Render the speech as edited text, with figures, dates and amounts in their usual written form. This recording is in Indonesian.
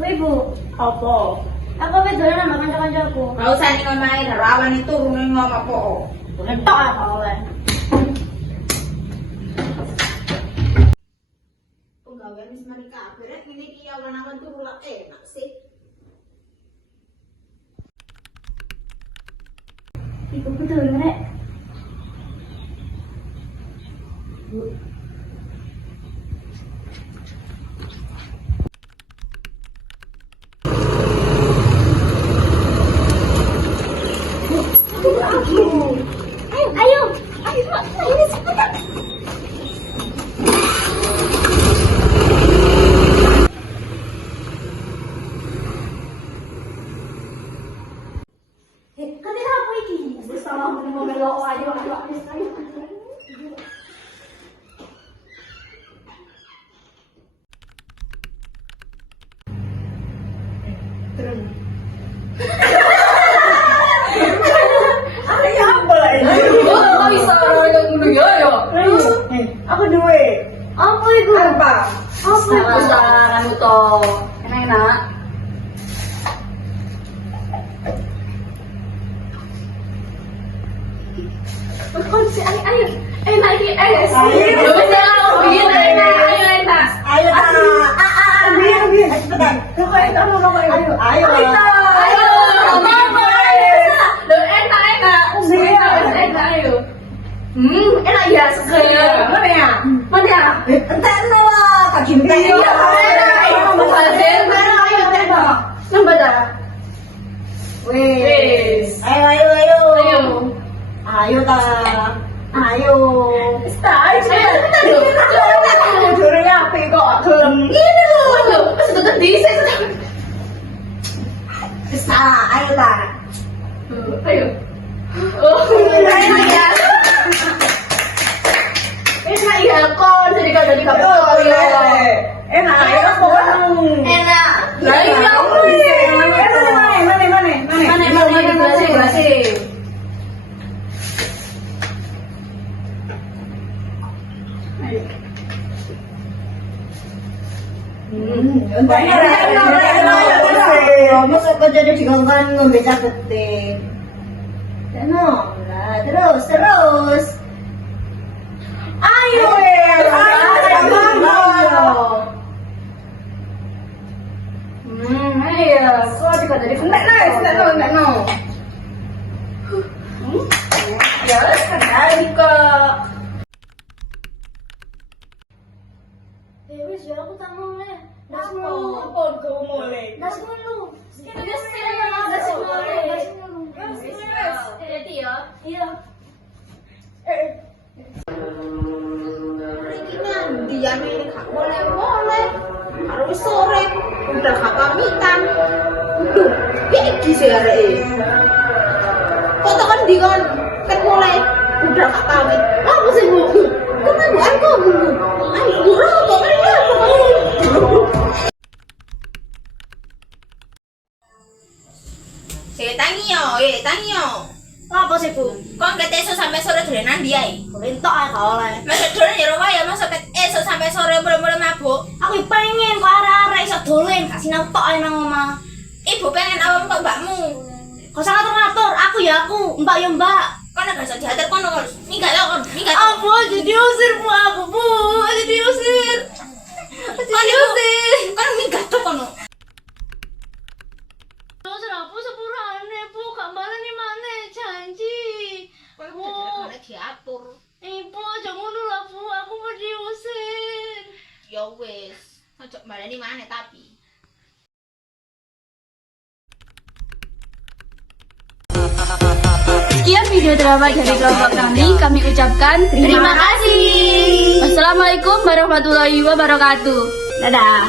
Ibu, Apa? aku wis dolan sama kanca-kancaku. Gak usah ning omahe, karo awan itu rungeng ngomong apa. Entok ah oleh. Penggawean wis mari kabeh rek ngene iki awan-awan turu lak enak sih. Ibu betul rek. Ayo, ayo cepetan. Kate apa iki? Wis salah mau melok ayo. Terus. Ada apa lah ini? Oh, bisa orang ngono ya ya. Aku duwe. Apa iku? Apa? Apa iku? Salah anu to. Enak-enak. Ayo. Enak iki. Ayo. Ayo. Wis lah, bikin enak. Ayo enak. Ayo ta. Biar. Cepetan. Ayo. Ayo. Ayo. Mama. Loh enak. Enak ayo. Enak ya seger. Mana ya? Mana ya? Entek no lah, tak cinta. Iya, ayo mbaden. Ayo teno. Nambah dah. Wes. Ayo. Ayo. Ayo ta. Ayo. Start. Ayo. Jure apik kok gelem. Ini loh. Masih tetap diisi. Wis ta, ayo ta. Ayo. Oh, Ayo ya. enak ya kon. Jadi kau jadi kamu. Enak, enak pokoknya. Enak. Lah iya, mana? Gelasnya. Masuk ke jadi digangguan ngombe cakete. Teno, lah terus. Ayo, Ayo. Kau juga jadi enggak no. Ya, sekali kok. Wis ya aku tak mulai. Das Apa mulu. kau mulai? Das mulu. Jadi ya. Iya. Iki nanti ya ini gak boleh. Harus sore udah gak pamitan. Iki sih arek. Kok tekan di kan mulai udah gak pamit. Apa sih Bu? Kenapa aku? Ayo guru kok tangi yo. Apa sih Bu? Kok ket esuk sampai sore dolenan ndi ae? Entok ah gak oleh. Masuk dolen ya rumah ya, masuk ket esuk sampai sore mulai mabuk. Aku pengen kok arek-arek iso dolen, gak sinau tok ae nang omah. Ibu pengen awam kok mbakmu. Kok usah ngatur-ngatur, aku ya aku, mbak ya mbak. Kon gak usah diatur kono kon. Minggat ya kon, minggat. Apa jadi usir Bu aku, Bu? Jadi usir. Kon minggat tuh kono. Usir apa sepurane, Bu? Gak baleni maneh janji. Bu, Diatur. Ibu aja ngono lah, Bu. Aku mau diusir. Ya wis, ojo baleni maneh tapi. Sekian video drama dari kelompok kami ucapkan terima kasih. Wassalamualaikum warahmatullahi wabarakatuh. Dadah.